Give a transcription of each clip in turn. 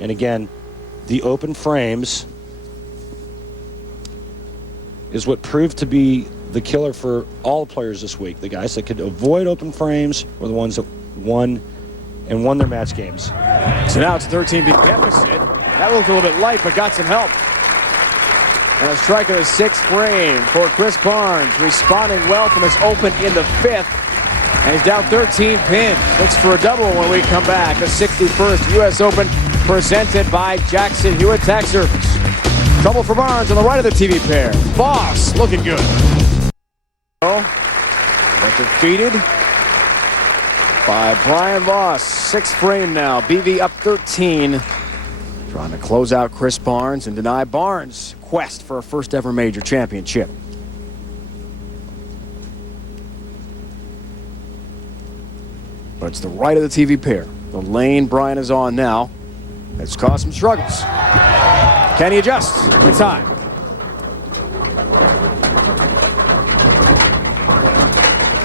And again, the open frames is what proved to be the killer for all players this week. The guys that could avoid open frames were the ones that won their match games. So now it's a 13-beat deficit. That looked a little bit light, but got some help. And a strike of the 6th frame for Chris Barnes, responding well from his open in the 5th. And he's down 13 pins. Looks for a double when we come back. The 61st U.S. Open presented by Jackson Hewitt Tax Service. Trouble for Barnes on the right of the TV pair. Voss looking good. But defeated by Brian-Voss. 6th frame now. BV up 13. Trying to close out Chris Barnes and deny Barnes' quest for a first ever major championship. But it's the right of the TV pair. The lane Brian is on now. It's caused some struggles. Can he adjust in time?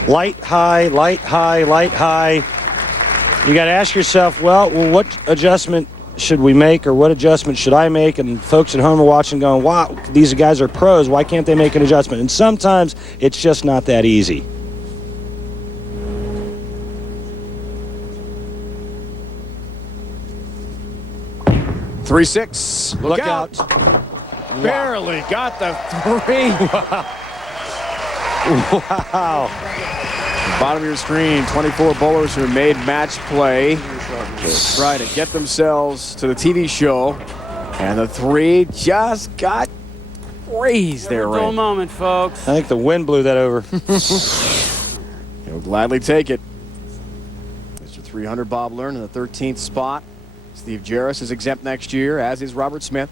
Light, high, light, high, light, high. You got to ask yourself, well, what adjustment should we make, or what adjustment should I make? And folks at home are watching going, wow, these guys are pros. Why can't they make an adjustment? And sometimes it's just not that easy. Three-six. Look out. Barely got the 3. Wow. Bottom of your screen, 24 bowlers who made match play. They'll try to get themselves to the TV show. And the 3 just got raised there, Never a dull Ray. moment, folks. I think the wind blew that over. He'll gladly take it. Mr. 300 Bob Learn in the 13th spot. Steve Jarris is exempt next year, as is Robert Smith.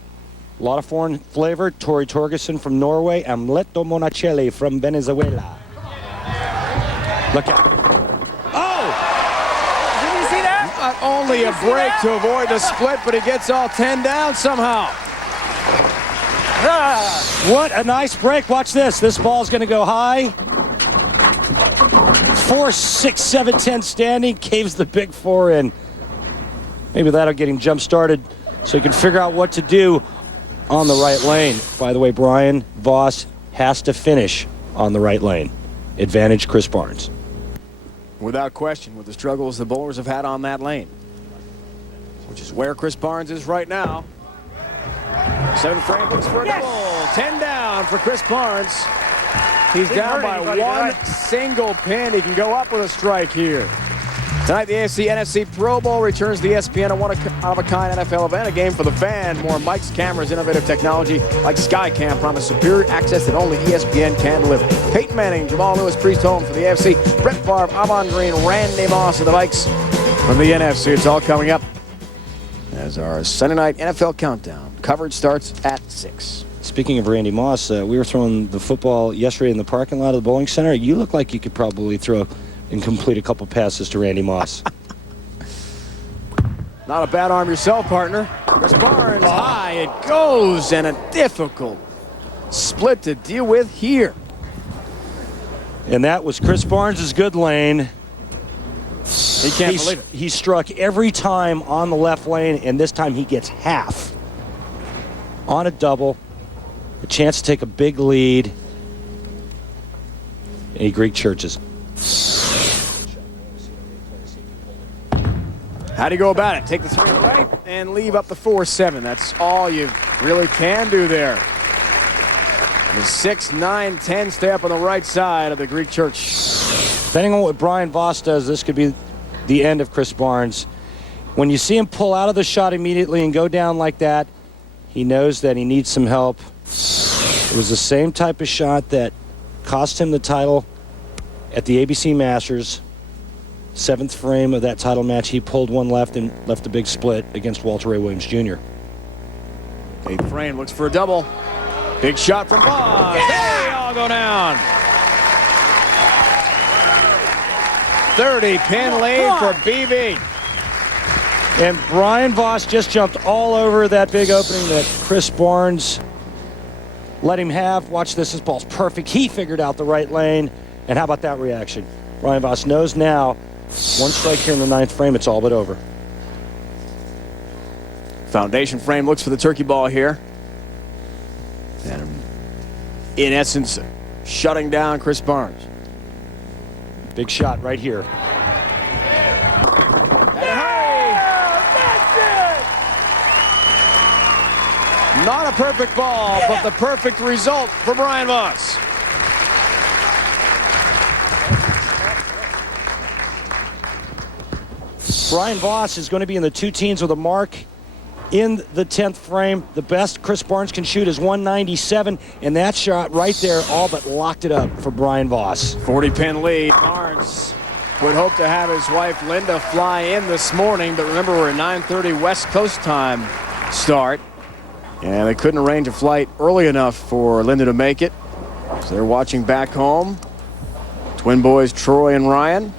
A lot of foreign flavor. Tori Torgerson from Norway. Amleto Monacelli from Venezuela. Look out. Oh! Did you see that? Not only a break to avoid the split, but he gets all 10 down somehow. What a nice break. Watch this. This ball's going to go high. 4, 6, 7, 10 standing. Caves the big 4 in. Maybe that'll get him jump-started so he can figure out what to do on the right lane. By the way, Brian-Voss has to finish on the right lane. Advantage Chris Barnes. Without question, with the struggles the bowlers have had on that lane, which is where Chris Barnes is right now. 7th frame looks for a double. 10 down for Chris Barnes. He's down by one single pin. He can go up with a strike here. Tonight, the AFC NFC Pro Bowl returns to the ESPN, a one-of-a-kind NFL event, a game for the fan. More mics, cameras, innovative technology like Skycam promise superior access that only ESPN can deliver. Peyton Manning, Jamal Lewis, Priest Holmes for the AFC, Brett Favre, Amon Green, Randy Moss of the Vikes from the NFC. It's all coming up as our Sunday night NFL countdown. Coverage starts at 6. Speaking of Randy Moss, we were throwing the football yesterday in the parking lot of the bowling center. You look like you could probably throw and complete a couple passes to Randy Moss. Not a bad arm yourself, partner. Chris Barnes, high it goes, and a difficult split to deal with here. And that was Chris Barnes' good lane. He can't believe it. He struck every time on the left lane, and this time he gets half. On a double, a chance to take a big lead. And he Greek churches. How do you go about it? Take the 3 on the right and leave up the 4-7. That's all you really can do there. The 6, 9, 10 stay up on the right side of the Greek church. Depending on what Brian-Voss does, this could be the end of Chris Barnes. When you see him pull out of the shot immediately and go down like that, he knows that he needs some help. It was the same type of shot that cost him the title at the ABC Masters. 7th frame of that title match, he pulled one left and left a big split against Walter Ray Williams Jr. 8th frame looks for a double. Big shot from Voss. Yeah! They all go down. 30 pin lead for BV. And Brian-Voss just jumped all over that big opening that Chris Barnes let him have. Watch this, his ball's perfect. He figured out the right lane. And how about that reaction? Brian-Voss knows now, one strike here in the 9th frame, it's all but over. Foundation frame looks for the turkey ball here. And in essence, shutting down Chris Barnes. Big shot right here. Not a perfect ball, but the perfect result for Brian-Voss. Brian-Voss is going to be in the 2 teens with a mark in the 10th frame. The best Chris Barnes can shoot is 197, and that shot right there all but locked it up for Brian-Voss. 40-pin lead. Barnes would hope to have his wife Linda fly in this morning, but remember we're at 9:30 West Coast time start. And they couldn't arrange a flight early enough for Linda to make it. So they're watching back home. Twin boys Troy and Ryan.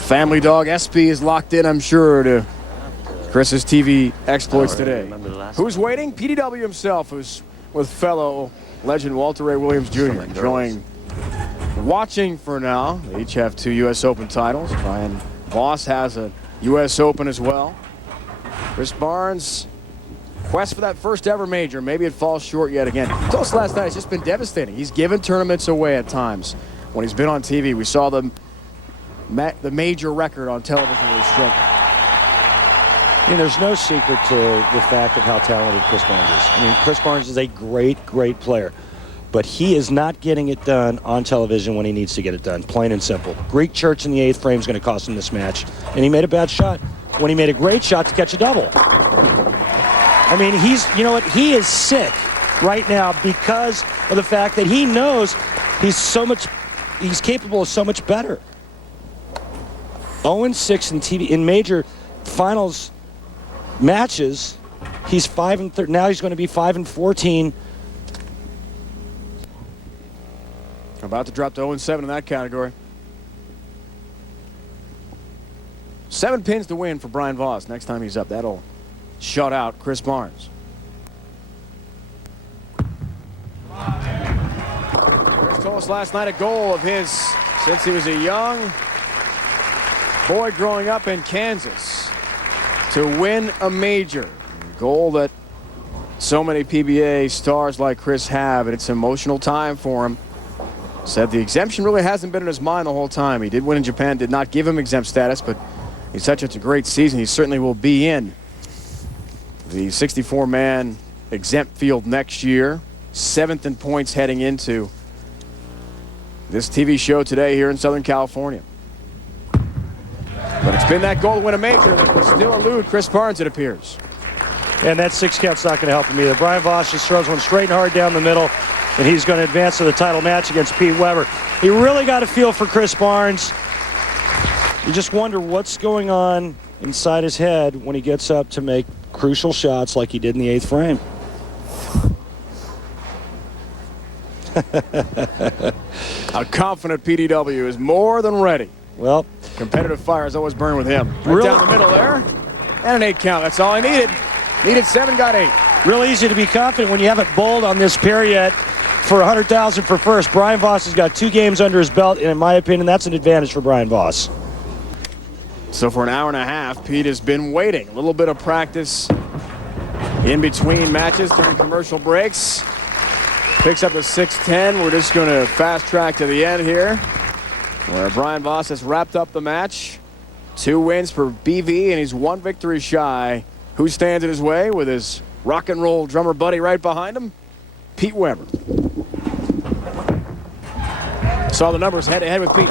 Family dog SB is locked in, I'm sure, to Chris's TV exploits today. Who's waiting? PDW himself, who's with fellow legend Walter Ray Williams Jr. enjoying watching for now. They each have 2 U.S. Open titles. Brian-Voss has a U.S. Open as well. Chris Barnes, quest for that first ever major. Maybe it falls short yet again. Told us last night, it's just been devastating. He's given tournaments away at times. When he's been on TV, we saw the major record on television where he struggled. There's no secret to the fact of how talented Chris Barnes is. Chris Barnes is a great, great player. But he is not getting it done on television when he needs to get it done, plain and simple. Greek church in the 8th frame is going to cost him this match. And he made a bad shot when he made a great shot to catch a double. He is sick right now because of the fact that he knows he's capable of so much better. 0-6 in major finals matches. He's 5-13. Now he's going to be 5-14. About to drop to 0-7 in that category. 7 pins to win for Brian-Voss. Next time he's up, that'll shut out Chris Barnes. Chris told us last night a goal of his since he was a young boy growing up in Kansas to win a major. A goal that so many PBA stars like Chris have, and it's an emotional time for him. Said the exemption really hasn't been in his mind the whole time. He did win in Japan, did not give him exempt status, but he's such a great season. He certainly will be in the 64-man exempt field next year. 7th in points heading into this TV show today here in Southern California. But it's been that goal to win a major that will still elude Chris Barnes, it appears. And that 6 count's not going to help him either. Brian-Voss just throws one straight and hard down the middle, and he's going to advance to the title match against Pete Weber. He really got a feel for Chris Barnes. You just wonder what's going on inside his head when he gets up to make crucial shots like he did in the 8th frame. A confident PDW is more than ready. Well, competitive fire has always burned with him. Right down the middle there. And an 8 count. That's all he needed. Needed 7, got 8. Real easy to be confident when you haven't bowled on this pair yet for $100,000 for first. Brian-Voss has got 2 games under his belt, and in my opinion, that's an advantage for Brian-Voss. So for an hour and a half, Pete has been waiting. A little bit of practice in between matches during commercial breaks. Picks up the 6-10. We're just going to fast track to the end here, where Brian-Voss has wrapped up the match. 2 wins for BV, and he's 1 victory shy. Who stands in his way with his rock and roll drummer buddy right behind him? Pete Weber. Saw the numbers head-to-head with Pete.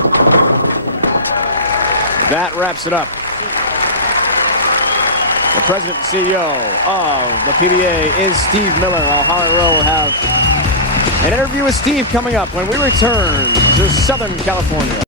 That wraps it up. The president and CEO of the PBA is Steve Miller. Holly Rowe will have an interview with Steve coming up when we return to Southern California.